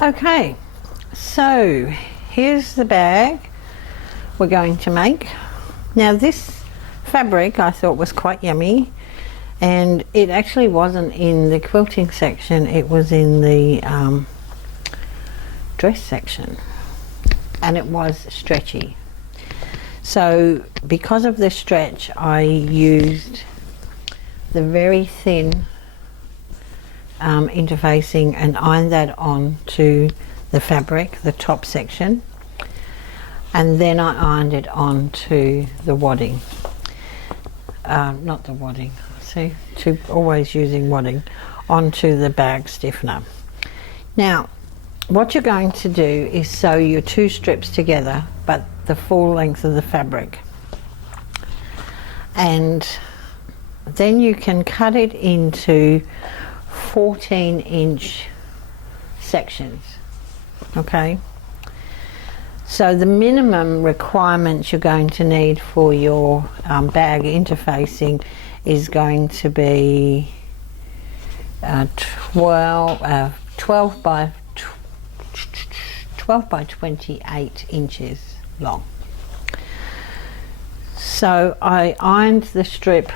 Okay, so here's the bag we're going to make. Now this fabric I thought was quite yummy, and it actually wasn't in the quilting section, it was in the dress section, and it was stretchy. So because of the stretch, I used the very thin interfacing and ironed that on to the fabric, the top section, and then I ironed it on to the wadding. Not the wadding, see, always using wadding, onto the bag stiffener. Now what you're going to do is sew your two strips together, but the full length of the fabric, and then you can cut it into 14-inch sections. Okay, so the minimum requirements you're going to need for your bag interfacing is going to be 12 by 28 inches long. So I ironed the strip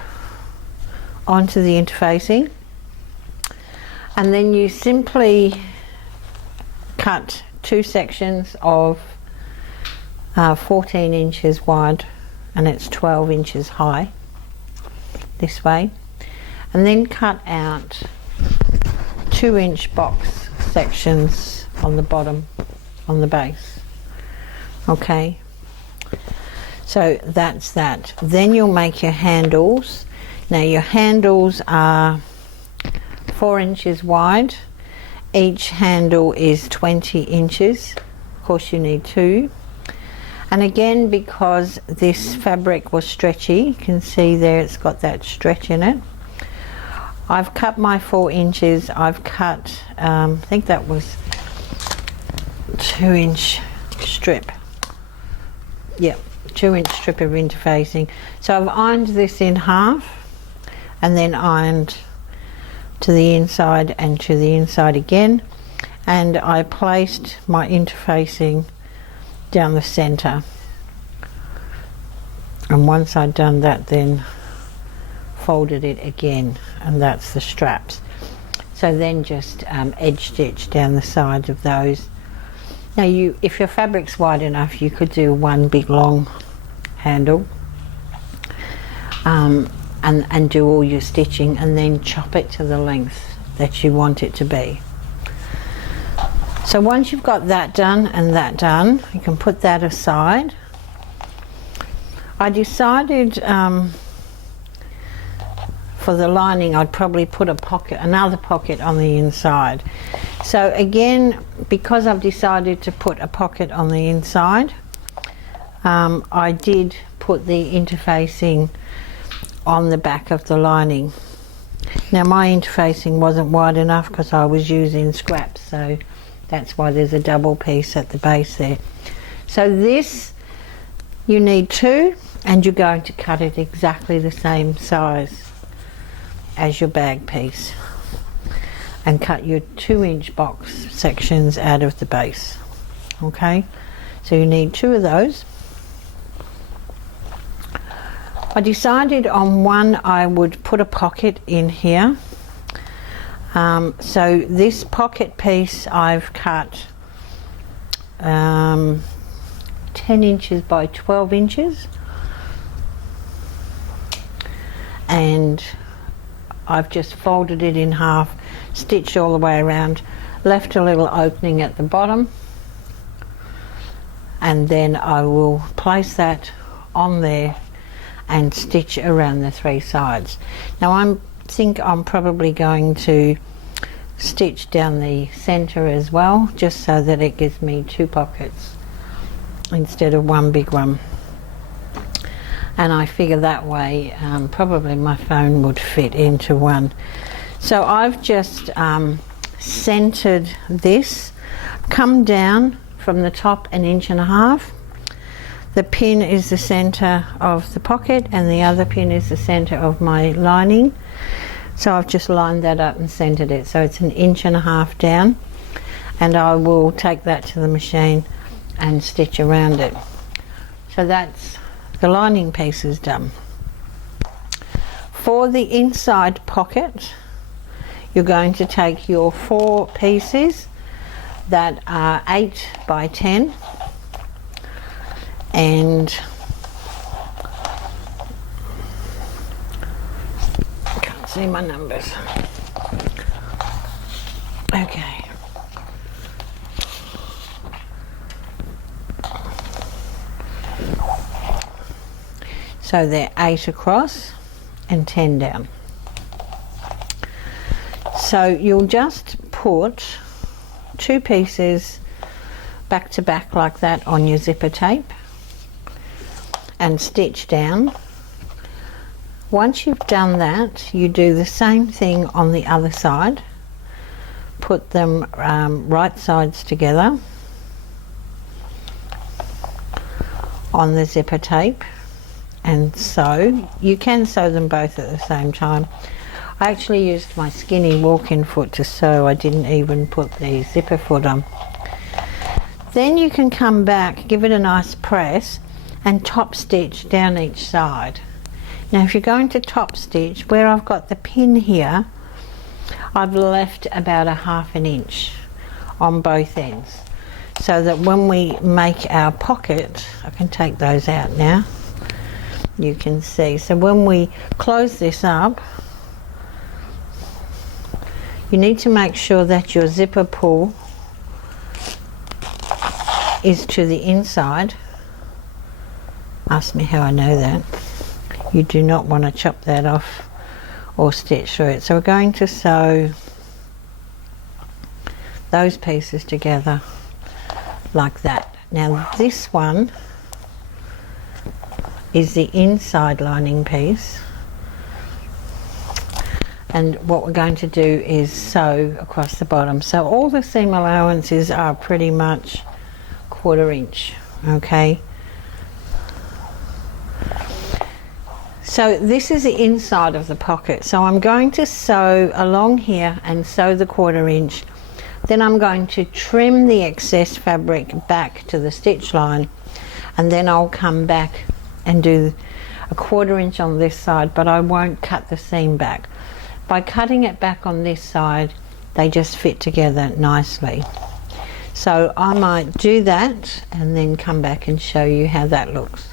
onto the interfacing, and then you simply cut two sections of 14 inches wide, and it's 12 inches high this way, and then cut out 2-inch box sections on the bottom, on the base. Okay, so that's that. Then you'll make your handles. Now your handles are 4 inches wide. Each handle is 20 inches. Of course you need two. And again, because this fabric was stretchy, you can see there it's got that stretch in it. I've cut my 4 inches. I've cut, I think that was 2-inch strip. Yep, 2-inch strip of interfacing. So I've ironed this in half, and then ironed to the inside and to the inside again, and I placed my interfacing down the center, and once I'd done that, then folded it again, and that's the straps. So then just edge stitch down the sides of those. Now if your fabric's wide enough, you could do one big long handle, and do all your stitching, and then chop it to the length that you want it to be. So once you've got that done and that done, you can put that aside. I decided for the lining I'd probably put another pocket on the inside. So again, because I've decided to put a pocket on the inside, I did put the interfacing on the back of the lining. Now my interfacing wasn't wide enough because I was using scraps, so that's why there's a double piece at the base there. So this, you need two, and you're going to cut it exactly the same size as your bag piece, and cut your 2-inch box sections out of the base. Okay, so you need two of those. I decided on one I would put a pocket in here. So this pocket piece I've cut 10 inches by 12 inches, and I've just folded it in half, stitched all the way around, left a little opening at the bottom, and then I will place that on there and stitch around the three sides. Now I think I'm probably going to stitch down the center as well, just so that it gives me two pockets instead of one big one. And I figure that way probably my phone would fit into one. So I've just centered this, come down from the top 1.5 inches. The pin is the center of the pocket, and the other pin is the center of my lining. So I've just lined that up and centered it. So it's 1.5 inches down. and I will take that to the machine and stitch around it. So that's the lining pieces done. For the inside pocket, you're going to take your 4 pieces that are 8 by 10, and can't see my numbers. Okay. So they're 8 across and 10 down. So you'll just put 2 pieces back to back like that on your zipper tape and stitch down. Once you've done that, you do the same thing on the other side. Put them right sides together on the zipper tape and sew. You can sew them both at the same time. I actually used my skinny walk-in foot to sew. I didn't even put the zipper foot on. Then you can come back, give it a nice press, and top stitch down each side. Now if you're going to top stitch, where I've got the pin here, I've left about a 1/2 inch on both ends, so that when we make our pocket, I can take those out now, you can see. So when we close this up, you need to make sure that your zipper pull is to the inside. Ask me how I know that. You do not want to chop that off or stitch through it. So we're going to sew those pieces together like that. Now this one is the inside lining piece, and what we're going to do is sew across the bottom. So all the seam allowances are pretty much 1/4 inch, okay? So this is the inside of the pocket. So I'm going to sew along here and sew the 1/4 inch. Then I'm going to trim the excess fabric back to the stitch line, and then I'll come back and do a 1/4 inch on this side, but I won't cut the seam back. By cutting it back on this side, they just fit together nicely. So I might do that and then come back and show you how that looks.